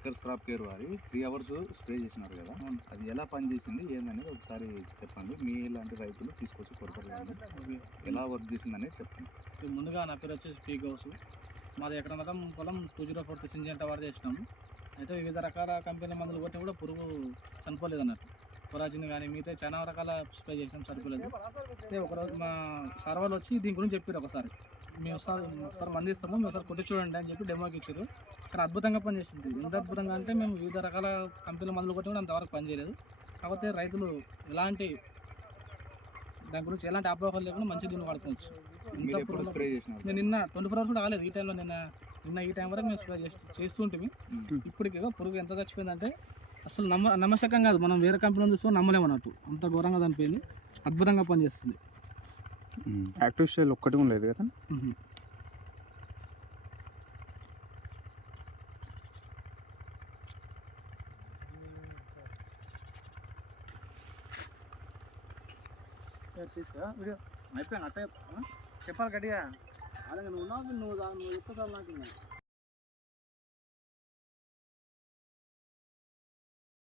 Acres crop care వారి 3 hours spray చేసినారు కదా, అది ఎలా పనిచేసింది ఏందనేది ఒకసారి చెప్పండి. మీ ఇలాంటి రైతులు తీసుకొచ్చి కొడతారు, ఎలా వర్క్ చేసింది అనేది చెప్పండి. ముందుగా నా పేరు వచ్చేసి పీ గౌస్. మాది ఎకరం పొలం 2043 సింజెంటా వారు చేసినాము. అయితే వివిధ రకాల కంపెనీల మందులు కొట్టినా కూడా పురుగు చనిపోలేదు అన్నట్టు. కొరాజిన్ కానీ మిగతా చాలా రకాల స్ప్రే చేసినాం, చనిపోలేదు. అయితే ఒకరోజు మా సార్ వాళ్ళు వచ్చి దీని గురించి చెప్పారు. ఒకసారి మేము ఒకసారి మంది ఇస్తాము, మేము ఒకసారి కొట్టి చూడండి అని చెప్పి డెమోకి ఇచ్చారు. చాలా అద్భుతంగా పనిచేస్తుంది. ఎంత అద్భుతంగా అంటే మేము వివిధ రకాల కంపెనీల మందులు కొట్టి కూడా అంతవరకు పనిచేయలేదు. కాకపోతే రైతులు ఎలాంటి దాని గురించి ఎలాంటి అపోహలు లేకుండా మంచి దీన్ని వాడుకోవచ్చు. స్ప్రే చేసినారు నేను నిన్న 24 అవర్స్ కూడా కాలేదు. ఈ టైంలో నిన్న ఈ టైం వరకు మేము స్ప్రే చేస్తూ ఉంటుంది. ఇప్పటికే పురుగు ఎంత చచ్చిపోయిందంటే అసలు నమ్మశకం కాదు. మనం వేరే కంపెనీలో చూస్తే నమ్మలేము అన్నట్టు, అంత ఘోరంగా చనిపోయింది. అద్భుతంగా పనిచేస్తుంది. యాక్టివ్ స్టైల్ ఒక్కటి కూడా లేదు కదా. వీడియో అయిపోయాను. అట్ట చెప్పాలి గట్టిగా. అలాగే నువ్వు చెప్తా నాకు